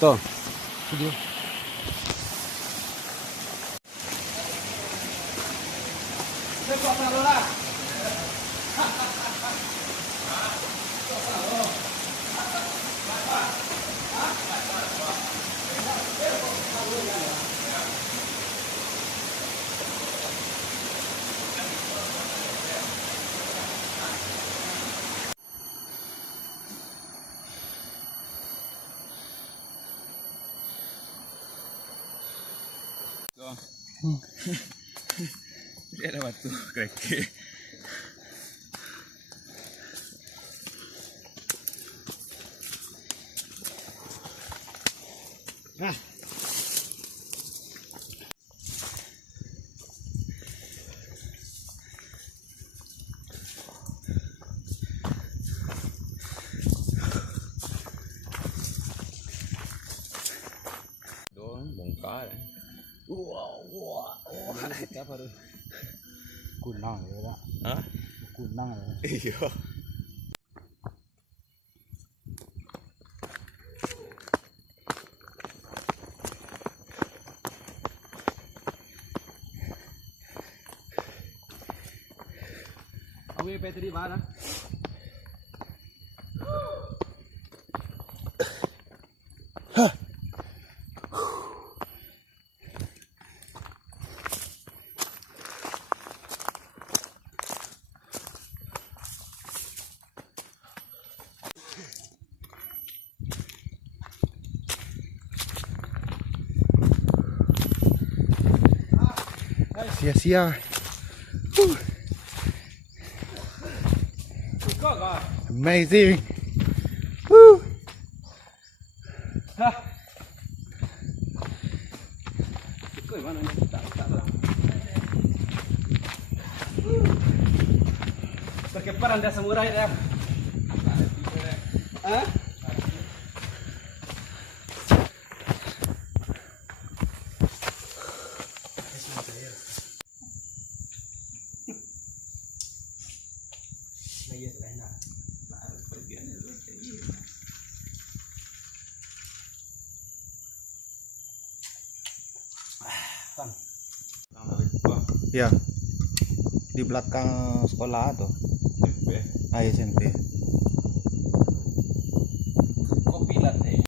To. Video. Dia ada batu kerikil. Nah. Doon, bongkar. Wah. Siapa tu? Kunang je tak? Ha? Kunang je. Iya. Awak pergi tadi mana? Sia-sia. Amazing. Woo. Berkeparan dah samurai dah. Hah? Ya, di belakang sekolah tuh. SMP. Kopi latte.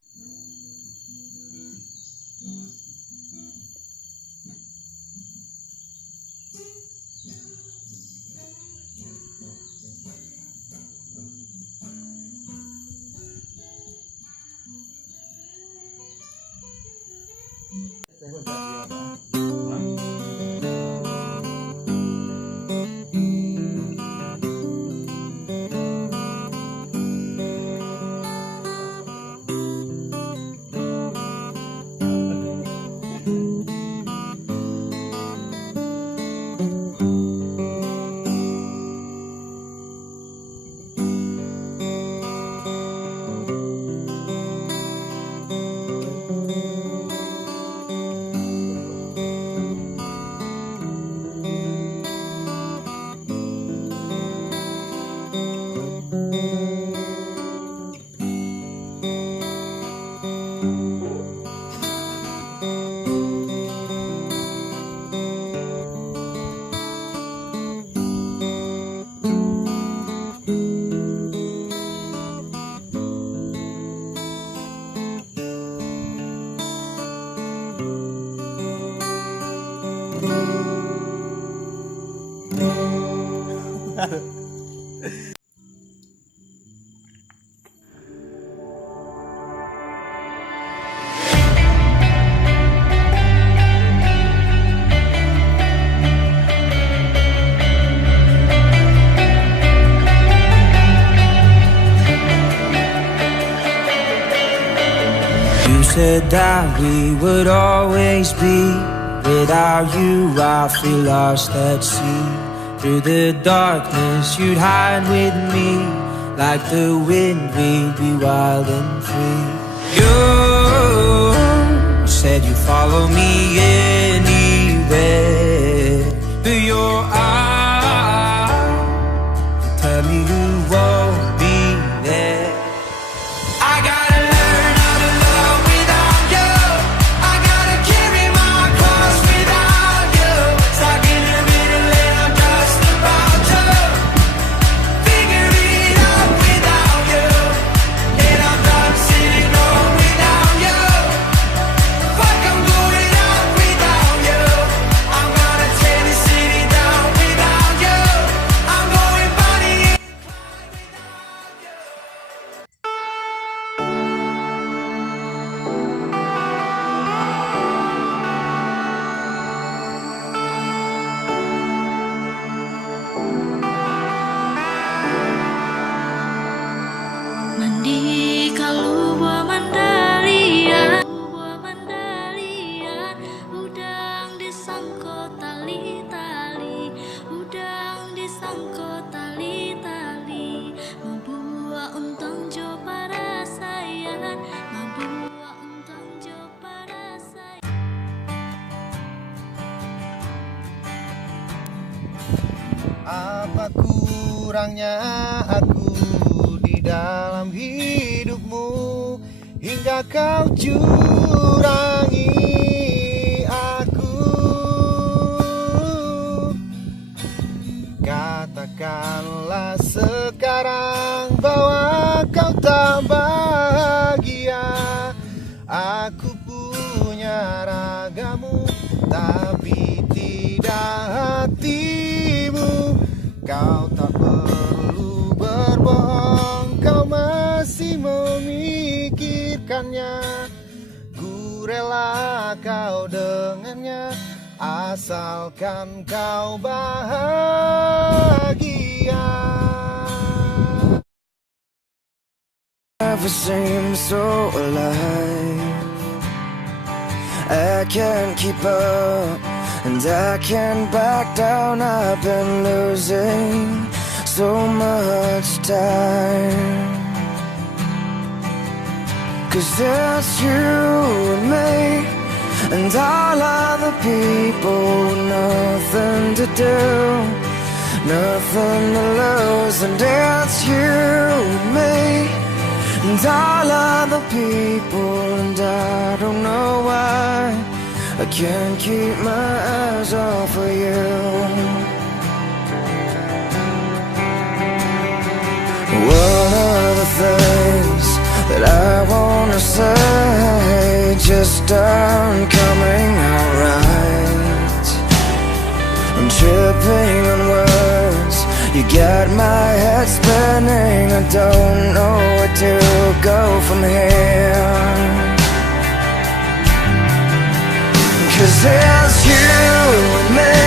You said that we would always be. Without you I feel lost at sea. Through the darkness you'd hide with me. Like the wind we'd be wild and free. You said you'd follow me anywhere. But your eyes tell me you won't be there. I gotta learn how to love without Apa kurangnya aku di dalam hidupmu hingga kau curangi aku? Katakanlah sekarang bahwa kau tak bahagia. Aku punya ragamu tapi tidak hatimu. Kau tak perlu berbohong, kau masih memikirkannya. Ku rela kau dengannya, asalkan kau bahagia. Never seems so alive. I can't keep up and I can't back down. I've been losing so much time. 'Cause it's you and me and all other people, nothing to do, nothing to lose. And it's you and me and all other people, and I don't know why I can't keep my eyes off of you. One of the things that I wanna say just aren't coming out right. I'm tripping on words, you got my head spinning. I don't know where to go from here. 'Cause it's you and me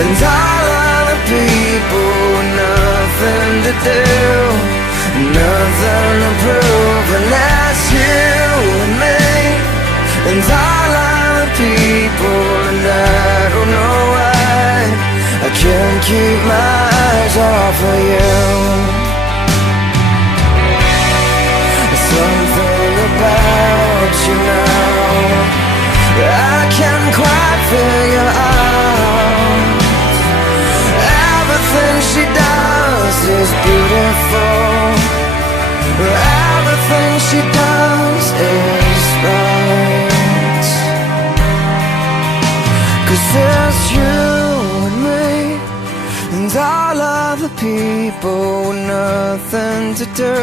and all other people, nothing to do, nothing to prove. And that's you and me and all other people, and I don't know why I can't keep my eyes off of you. Something about you now I can't quite figure out. Everything she does is beautiful. Everything she does is right. 'Cause it's you and me and all other people, nothing to do,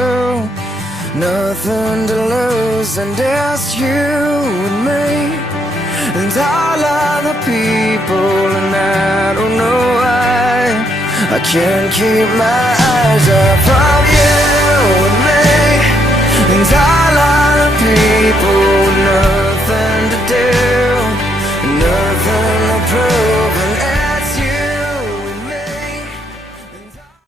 nothing to lose. And it's you and me and all other people, and I don't know why I can't keep my eyes off of you and me and all other people. Nothing to do, nothing to prove.